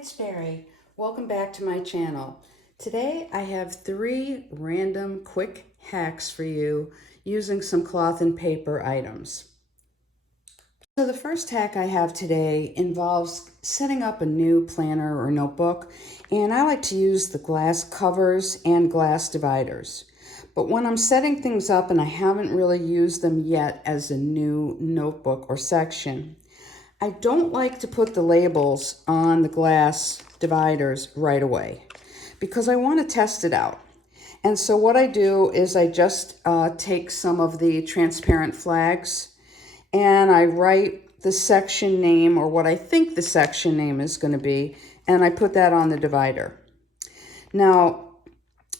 it's Barry. Welcome back to my channel. Today I have 3 random quick hacks for you using some cloth and paper items. So the first hack I have today involves setting up a new planner or notebook, and I like to use the glass covers and glass dividers. But when I'm setting things up and I haven't really used them yet as a new notebook or section, I don't like to put the labels on the glass dividers right away because I want to test it out. And so what I do is I just take some of the transparent flags and I write the section name or what I think the section name is going to be, and I put that on the divider. Now,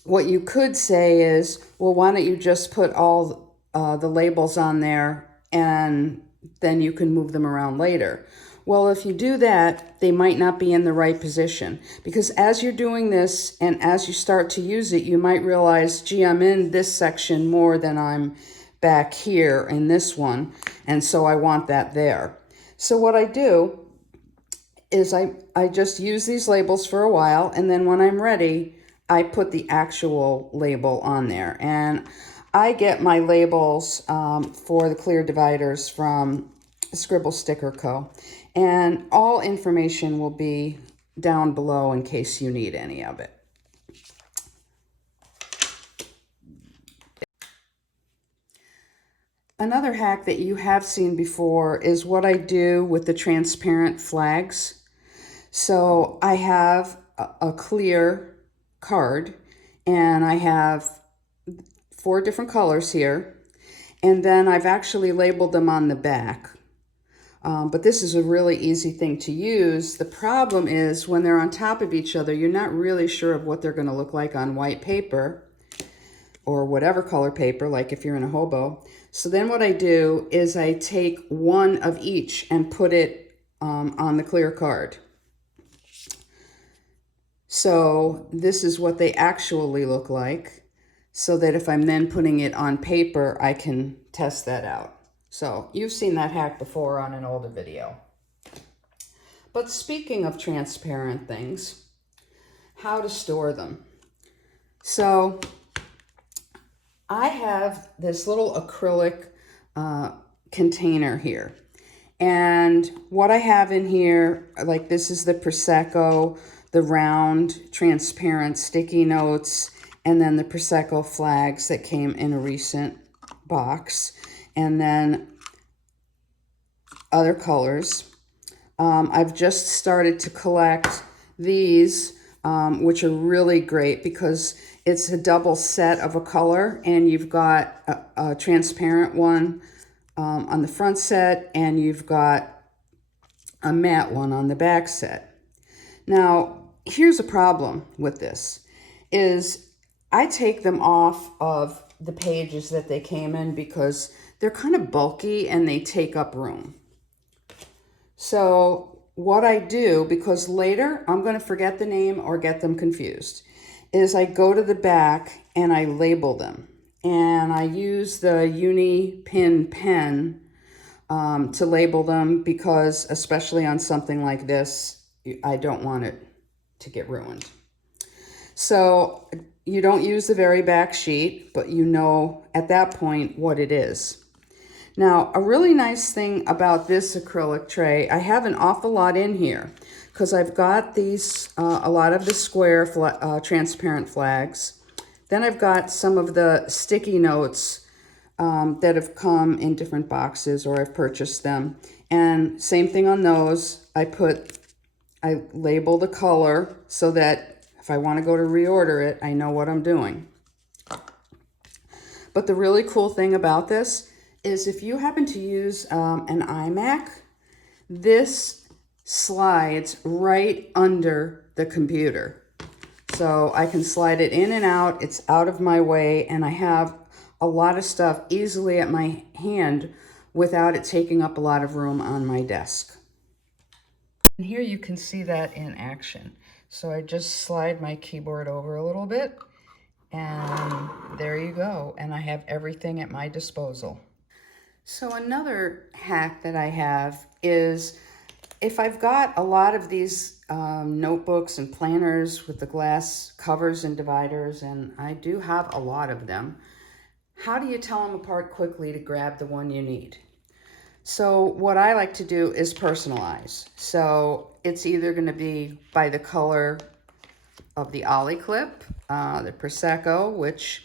what you could say is, well, why don't you just put all the labels on there and then you can move them around later. Well, if you do that, they might not be in the right position because as you're doing this and as you start to use it, you might realize, gee, I'm in this section more than I'm back here in this one, and so I want that there. So what I do is I just use these labels for a while, and then when I'm ready, I put the actual label on there. And I get my labels for the clear dividers from Scribble Sticker Co. And all information will be down below in case you need any of it. Another hack that you have seen before is what I do with the transparent flags. So I have a clear card and I have 4 different colors here, and then I've actually labeled them on the back. But this is a really easy thing to use. The problem is when they're on top of each other, you're not really sure of what they're going to look like on white paper or whatever color paper, like if you're in a hobo. So then what I do is I take one of each and put it on the clear card. So this is what they actually look like, so that if I'm then putting it on paper, I can test that out. So you've seen that hack before on an older video. But speaking of transparent things, how to store them. So I have this little acrylic container here. And what I have in here, like this is the Prosecco, the round, transparent sticky notes, and then the Prosecco flags that came in a recent box, and then other colors. I've just started to collect these, which are really great because it's a double set of a color, and you've got a transparent one on the front set, and you've got a matte one on the back set. Now, here's a problem with this, is I take them off of the pages that they came in because they're kind of bulky and they take up room. So what I do, because later I'm going to forget the name or get them confused, is I go to the back and I label them. And I use the Uni Pin pen to label them because, especially on something like this, I don't want it to get ruined. So you don't use the very back sheet, but you know at that point what it is. Now, a really nice thing about this acrylic tray, I have an awful lot in here because I've got these, a lot of the square transparent flags. Then I've got some of the sticky notes that have come in different boxes or I've purchased them. And same thing on those. I label the color so that if I want to go to reorder it, I know what I'm doing. But the really cool thing about this is if you happen to use an iMac, this slides right under the computer. So I can slide it in and out. It's out of my way, and I have a lot of stuff easily at my hand without it taking up a lot of room on my desk. And here you can see that in action. So I just slide my keyboard over a little bit, and there you go. And I have everything at my disposal. So another hack that I have is if I've got a lot of these notebooks and planners with the glass covers and dividers, and I do have a lot of them, how do you tell them apart quickly to grab the one you need? So what I like to do is personalize. So it's either going to be by the color of the Ollie clip, the Prosecco, which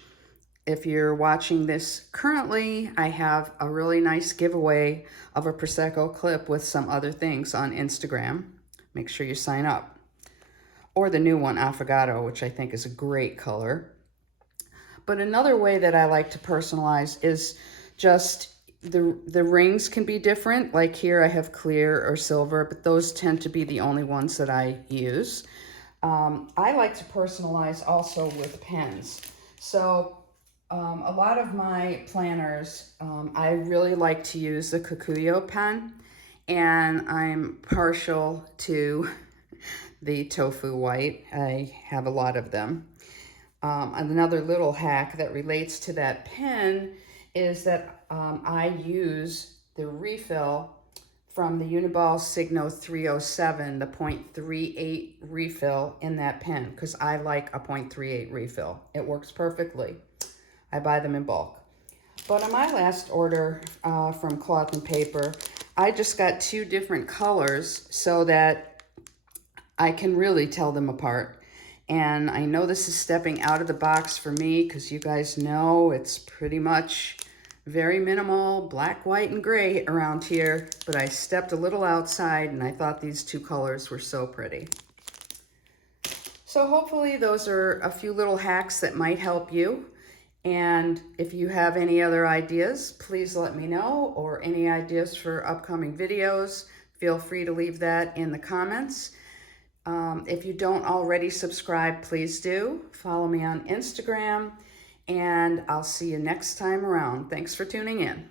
if you're watching this currently, I have a really nice giveaway of a Prosecco clip with some other things on Instagram. Make sure you sign up. Or the new one, Affogato, which I think is a great color. But another way that I like to personalize is just the rings can be different. Like here I have clear or silver, but those tend to be the only ones that I use. I like to personalize also with pens. So a lot of my planners, I really like to use the Kikuyo pen, and I'm partial to the tofu white. I have a lot of them. Another little hack that relates to that pen is that I use the refill from the Uniball Signo 307, the 0.38 refill in that pen, because I like a 0.38 refill. It works perfectly. I buy them in bulk. But on my last order from Cloth and Paper, I just got 2 different colors so that I can really tell them apart. And I know this is stepping out of the box for me because you guys know it's pretty much very minimal, black, white, and gray around here, but I stepped a little outside and I thought these 2 colors were so pretty. So hopefully those are a few little hacks that might help you. And if you have any other ideas, please let me know, or any ideas for upcoming videos, feel free to leave that in the comments. If you don't already subscribe, please do. Follow me on Instagram, and I'll see you next time around. Thanks for tuning in.